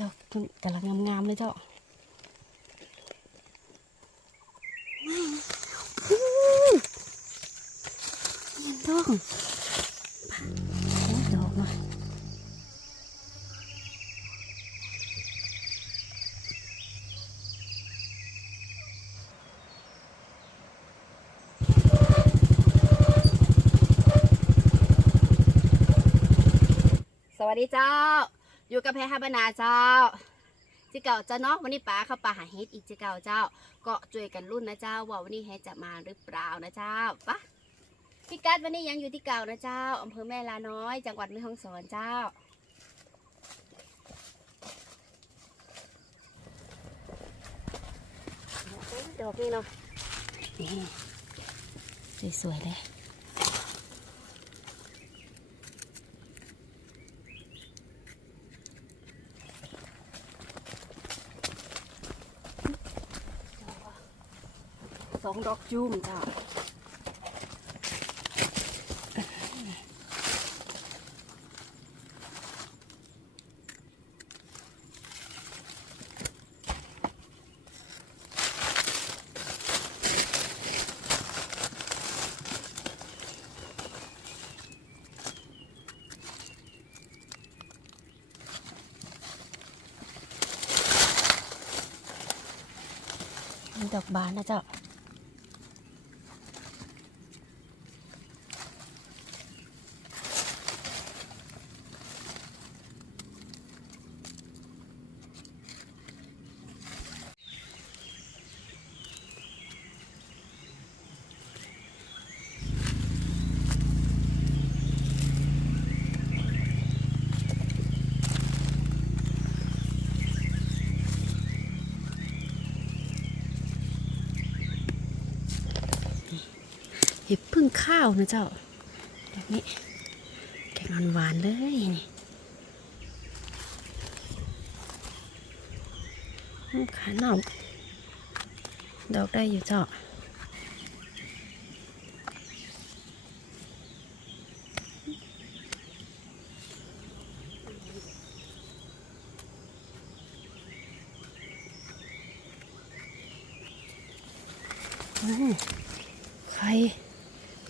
ดอกกำลังงามๆเลยเจ้าอู้เห็นดอกดอกเนาะสวัสดีเจ้า อยู่กับแพรฮับบนาเจ้าจิเก่าเจ้าเนาะวันนี้ป้าเข้าป่าหาเฮ็ดอีกจิเก่าเจ้าก็ช่วยกันรุ่นนะเจ้าว่าวันนี้เฮ็ดจะมาหรือเปล่านะเจ้าปะพี่กัดวันนี้ยังอยู่ที่เก่านะเจ้าอำเภอแม่ลาน้อย จังหวัดแม่ฮ่องสอนเจ้าดอกนี่เนาะนี่สวยๆเลย ดอกจุ่มจ้าดอกบานนะเจ้า ข้าวนะเจ้า แบบนี้ แกงหวานๆเลยนี่ขาเน่าดอกได้อยู่เจ้าอืมไข่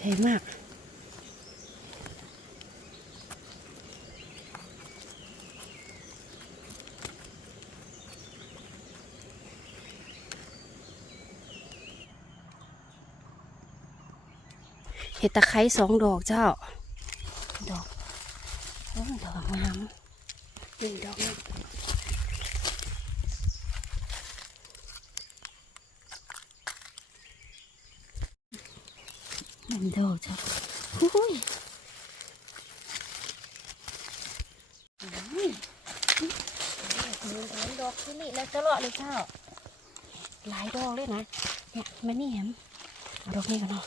ใหญ่มาก เห็ดตะไคร้สองดอกเจ้า ดอกดอกงามหนึ่งดอกนึง หนึ่งดอกเจ้าอุ้ยอุ้ยหนึ่งสองดอกที่นี่แล้วตลอดเลยเจ้า หลายดอกเลยนะ เนี่ยมันนี่เห็นเอาดอกนี้กันเนาะ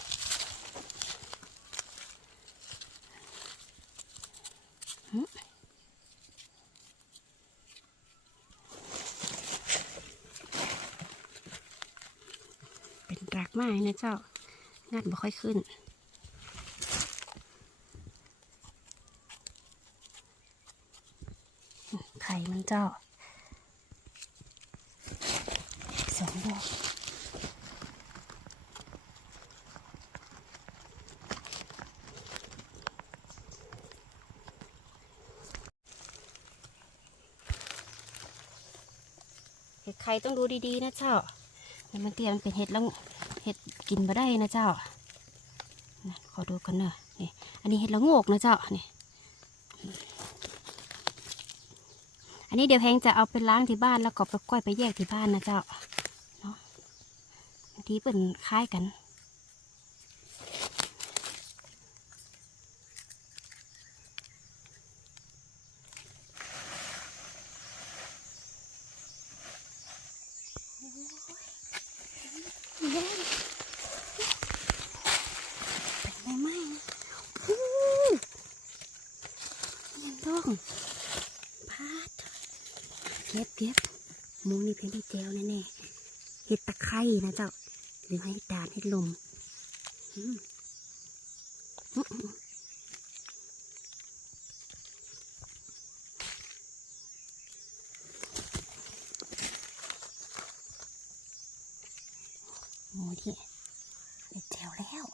เป็นรากไม้นะเจ้า งานบ่ค่อยขึ้น ไข่มันเจ้าสองดอกเห็ดไข่ต้องดูดีๆนะเจ้ามันบางทีมันเป็นเห็ดแล้ว เห็ดกินมาได้นะเจ้าขอดูกันเนอะนี่อันนี้เห็ดละโงกนะเจ้านี่อันนี้เดี๋ยวแพงจะเอาไปล้างที่บ้านแล้วก็ไปก้อยไปแยกที่บ้านนะเจ้าเนาะบางทีเป็นคล้ายกัน นะเจ้าเลี้ยงให้ดานให้ลมโอ้ที่เด็ดแจวแล้ว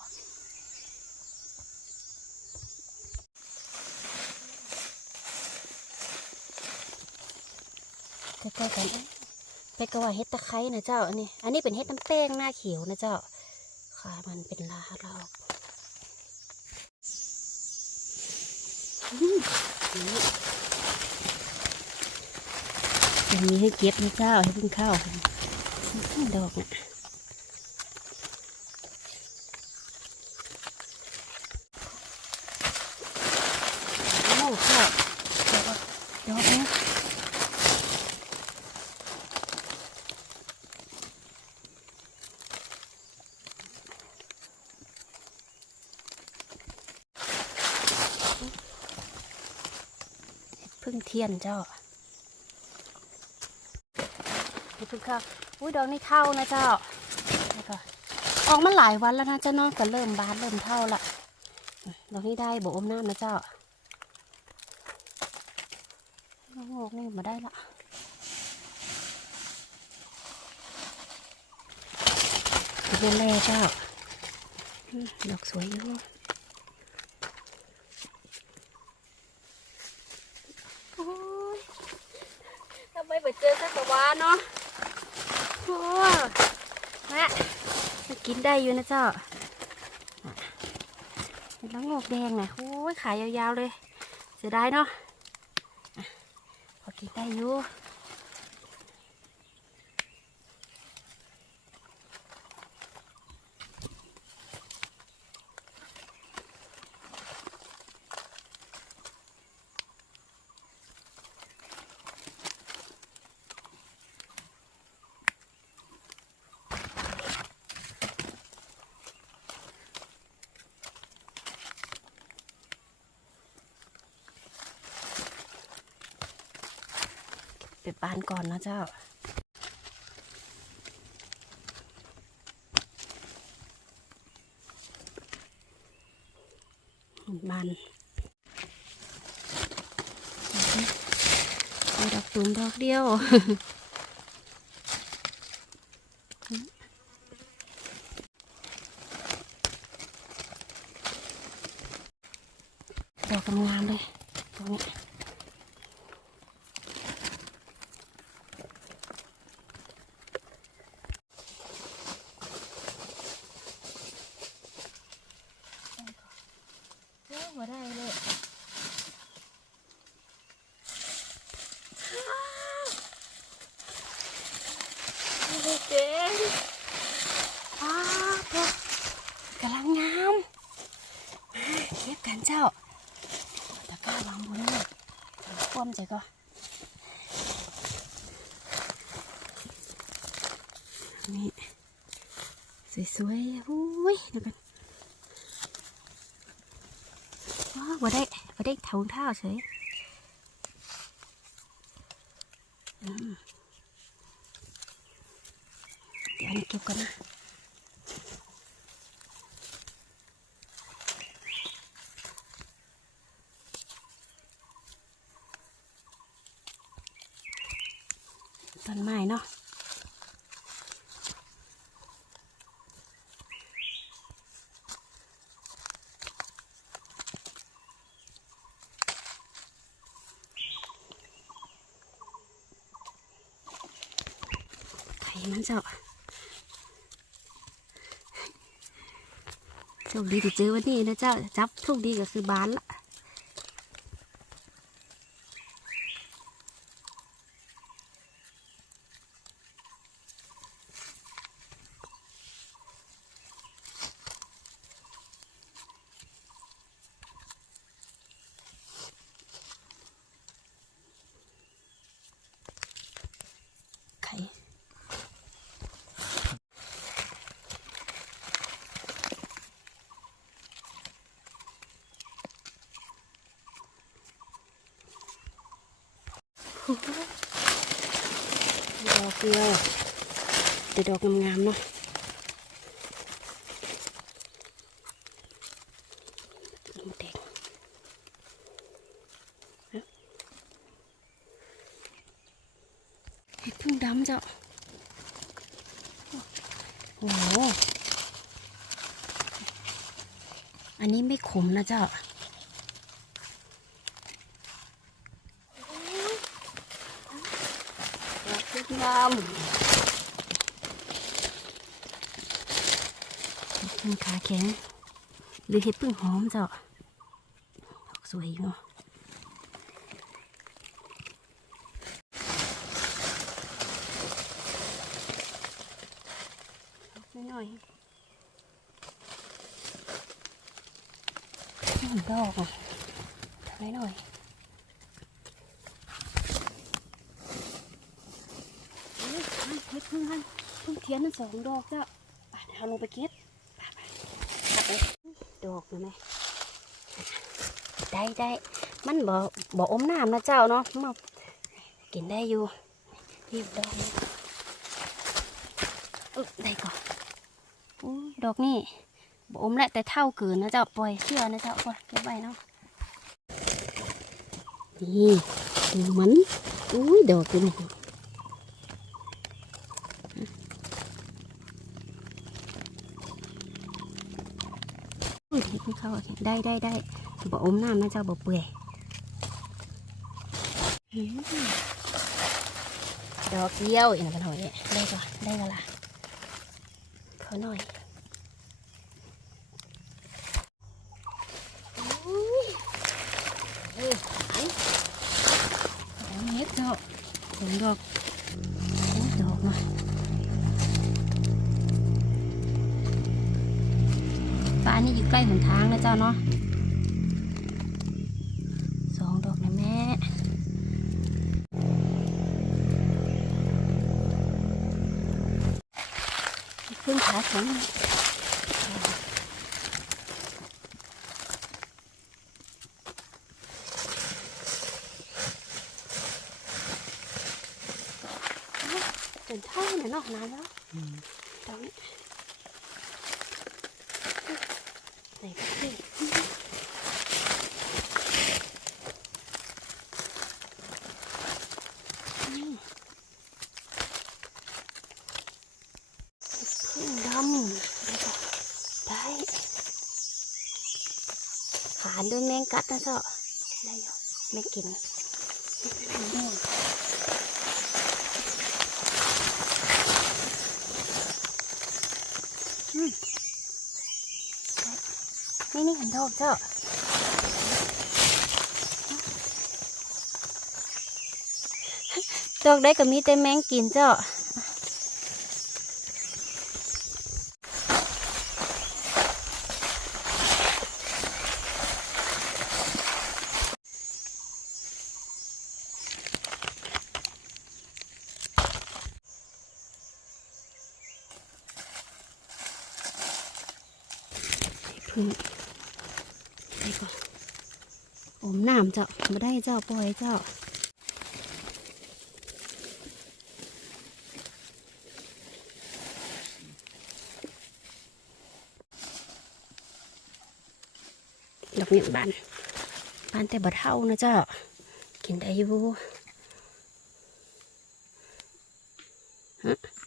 ใกล้ๆกัน เอ้ยไปกว่าเฮ็ดตะไคร้นะเจ้าอันนี้ อันนี้เป็นเฮ็ดน้ำแป้งหน้าเขียวนะเจ้า ค่ะมันเป็นลาเราอืมนี่ยังมีให้เก็บนะเจ้าให้เพิ่งเข้าดอกนะโอ้ค่ะดอกดอกนี้พึ่ง เทียนเจ้าให้พึ่งเข้าอุ้ยดอกนี้เท่านะเจ้าแล้วก็ออกมาหลายวันแล้วนะเจ้าน้องก็เริ่มบานเริ่มเท่าละดอกนี้ได้โบอมน้ำนะเจ้าน้องโงกนี่มาได้ละเรียนแร่เจ้าดอกสวยอยู่โอ้ยทำไมไปเจอสักวา เนาะโอ้แม่กินได้อยู่นะเจ้าเห็นแล้วงอกแดงไงโอ้ยขายยาวๆเลย เสียดายเนาะพอกินได้อยู่ ไปบานก่อนนะเจ้ามันดอกตูมดอกเดียวดอกงามเลยตรงนี้เย้มาได้เลย เจ๋งอ้าวพวกกำลังงามมา เจ้าตะกร้าวางบนนี่คว่ำใจก็นี่สวยๆอุ้ยเดี๋ยวกันว้าวได้บ่ได้ถุงเท้าเฉยเดี๋ยวนี้เก็บกันนะ ต้นไม้เนาะไข่มันเจ้าโชคดีที่เจอวันนี้นะเจ้า จับโชคดีก็คือบานละ ดอกเดียวแต่ดอกงามๆเนาะแดงเห็ดพึ่งดำเจ้าโอ้โหอันนี้ไม่ขมนะเจ้าด อกพุงามพึ่งขาแข็ง หรือเห็ดพึ่งหอมเจ้าดอกสวยอยู่เนาะดอกน้อยๆนี่ดอกอะน้อยหน่อยเฮ้ย เพิ่งหันพึ่งเทียนนั่นสองดอกเจ้าไปเดี๋ยวเอาลงไปเก็บไปไปขับไปดอกนะแม่ได้ได้มันบ่บ่อมน้ำนะเจ้าเนาะมากินได้อยู่รีบดอกอึได้ก่อนดอกนี่บ่อมแหละแต่เท่าเกินนะเจ้าปล่อยเชื่อนะเจ้าปล่อยเก็บไว้เนาะนี่ดูมันอุ้ยดอกอยู่นี่ อุ้ยที่เข้าโอเคได้ได้ได้บ่อมน้ำนะเจ้าบ่เปื่อยอืมดอกเดียวอีกนะกันหน่อยได้ก่อนได้กันละเขาหน่อยอุ้ยเออหายดอกเม็ดเจ้าสองดอก ฟ้านี่อยู่ใกล้หนทางนะเจ้าเนาะสองดอกนะแม่ขึ้นขาแข็งเป็นท่าเนี่ยเนาะนานแล้วตรงนี้ ไหนก็ได้อืมพึ่งดำได้ปะได้ ฝานด้วยแมงกัดนะเจ้าได้อยู่ไม่กินไม่กินด้วยอืมนี่นี่เห็นดอกเจ้าดอกได้ก็มีแต่แมงกินเจ้า พึ่งไปก่อนอมน้ำเจ้ามาได้เจ้าปล่อยเจ้าดอกหนึ่งบานบานแต่บะเท่านะเจ้า กินได้อยู่ฮะ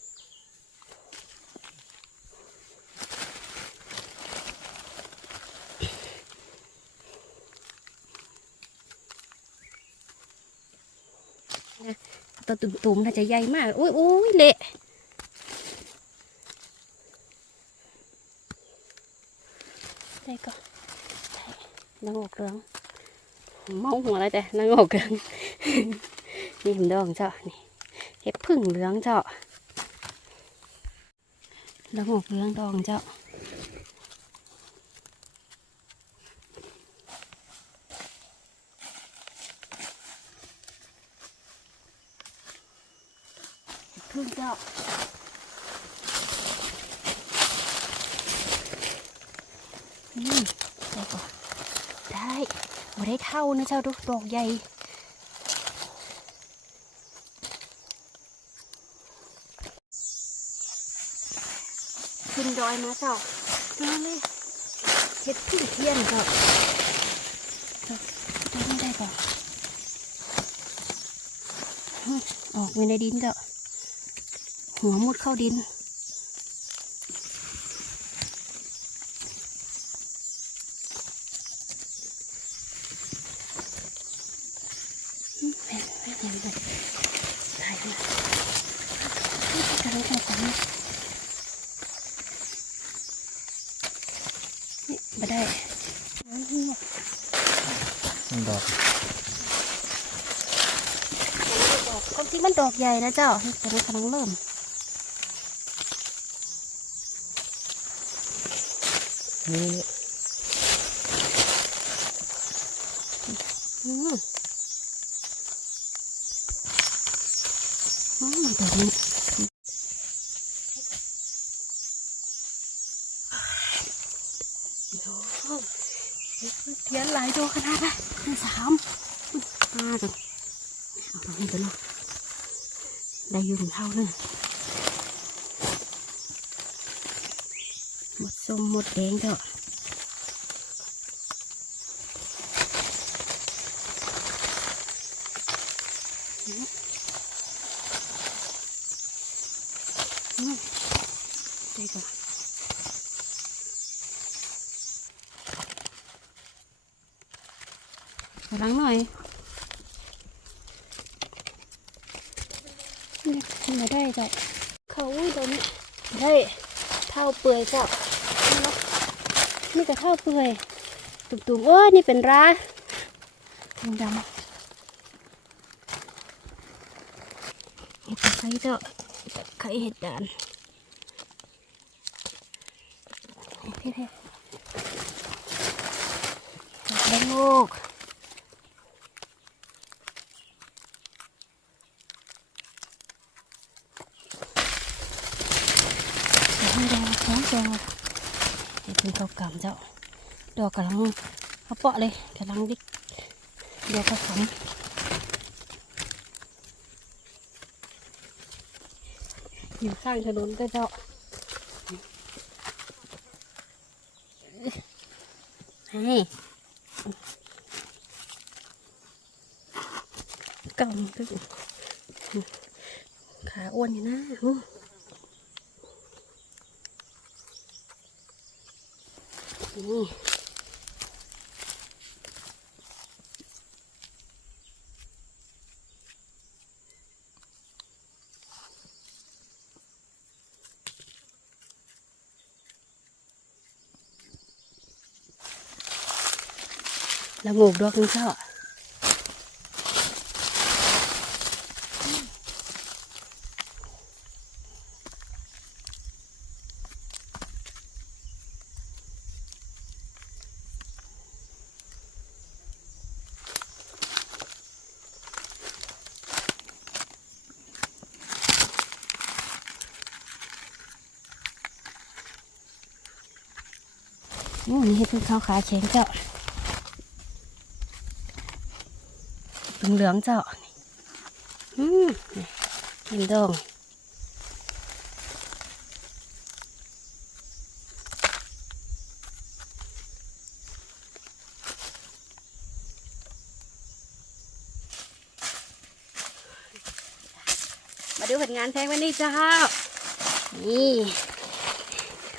ตัวตุ่มๆน่าจะใหญ่มาก อุ้ยอุ้ยเละได้ก็นางอกเหลืองเมาหัวอะไรแต่นางอกเหลืองนี่เห็นดองเจ้านี่เห็ดพึ่งเหลืองเจ้านางอกเหลืองดองเจ้า จ้าอืมได้ก่อนได้บ่ได้เท่านะเจ้าดูดอกใหญ่ขึ้นดอยมาเจ้าดูเลยเห็ดพึ่งเทียนเจ้าเจ้าเจ้าไม่ได้ก่อนออกไปในดินเจ้า หัวมุดเข้าดิน ไม่ได้มันดอกดอกที่มันดอกใหญ่นะเจ้านี่เป็นกำลังเริ่ม นี่อืมอืมดอกนี้หเทียนหลายดอกขนาดนนี่สามห้าดอกเอาตรงนี้ตัวเนาะได้ยืนเท่านึง หมดส้มหมดแดงเถอะได้ก่อนขอล้างหน่อยนี่ไม่ได้จ้ะเขาอุ้ยตัวนี้ได้เท่าเปื่อยเจ้านี่เนาะ นี่ก็เท่าเปื่อยตุ่มๆโอ้นี่เป็นร้าดำๆเห็ดตะไคร้เจ้าตะไคร้เห็ดด่านพี่เพจับได้ลูกให้แดงท้องแดง เดี๋ยวเป็นข้าวกำเจ้า ดอกกำลังเขาเปาะเลยกำลังดิกเดี๋ยวก็ขำอยู่ข้างถนนก็เจ้าให้กำตึงขาอ้วนอยู่นะ นี่แล้วงูกดอกนึงเจ้า อ้นี่เห็ดเพิ่งข้าขาแข็งเจ้าตึงเหลืองเจ้าอืมนี่กินดองมาดูผลงานแพงวันนี้เจ้า นี่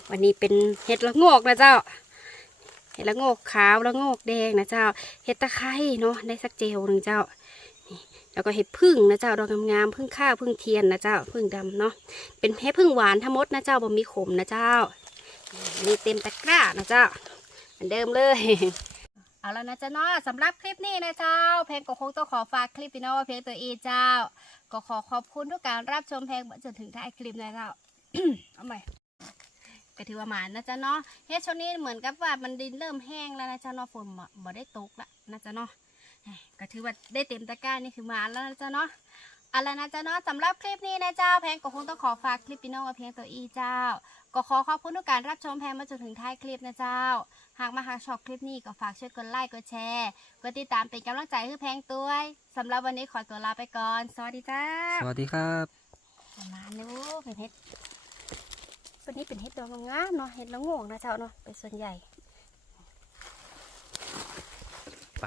วันนี้เป็นเห็ดละโงกนะเจ้า เห็ดละโงกขาวละโงกแดงนะเจ้า เห็ดตะไคร้เนาะได้สักเจลหนึ่งเจ้านี่แล้วก็เห็ดพึ่งนะเจ้าดอกงามๆพึ่งข้าวพึ่งเทียนนะเจ้าพึ่งดำเนาะเป็นเห็ดพึ่งหวานทั้งหมดนะเจ้าบ่มีขมนะเจ้านี่เต็มตะกร้านะเจ้าเหมือนเดิมเลยเอาแล้วนะเจ้าเนาะสำหรับคลิปนี้นะเจ้า เพลงก็คงต้องขอฝากคลิปพี่น้องเพียงตัวเอเจ้า ก็ขอขอบคุณทุกการรับชมเพลงมาจนถึงท้ายคลิปนะเจ้าเอาใหม่ ก็ถือว่าหมานนะจ๊ะเนาะเฮ็ดช่วงนี้เหมือนกับว่ามันดินเริ่มแห้งแล้วนะจ๊ะเนาะฝนบ่บ่ได้ตกละนะจ๊ะเนาะเอ้ยก็ถือว่าได้เต็มตะกร้านี่คือหมานแล้วนะจ๊ะเนาะเอาละนะจ๊ะเนาะสำหรับคลิปนี้นะเจ้าแพงก็คงต้องขอฝากคลิปพี่น้องกับเพียงตัวอีเจ้า ก็ขอขอบคุณทุกการรับชมแพงมาจนถึงท้ายคลิปนะเจ้า หากมาหากชอบคลิปนี้ก็ฝากช่วยกดไลค์กดแชร์กดติดตามเป็นกำลังใจให้แพงตัวยสำหรับวันนี้ขอตัวลาไปก่อน สวัสดีจ้า สวัสดีครับประมาณนี้เป็นเห็ด วันนี้เป็นเห็ดดอกงามเนาะเห็ดละโงงนะเจ้าเนาะเป็นส่วนใหญ่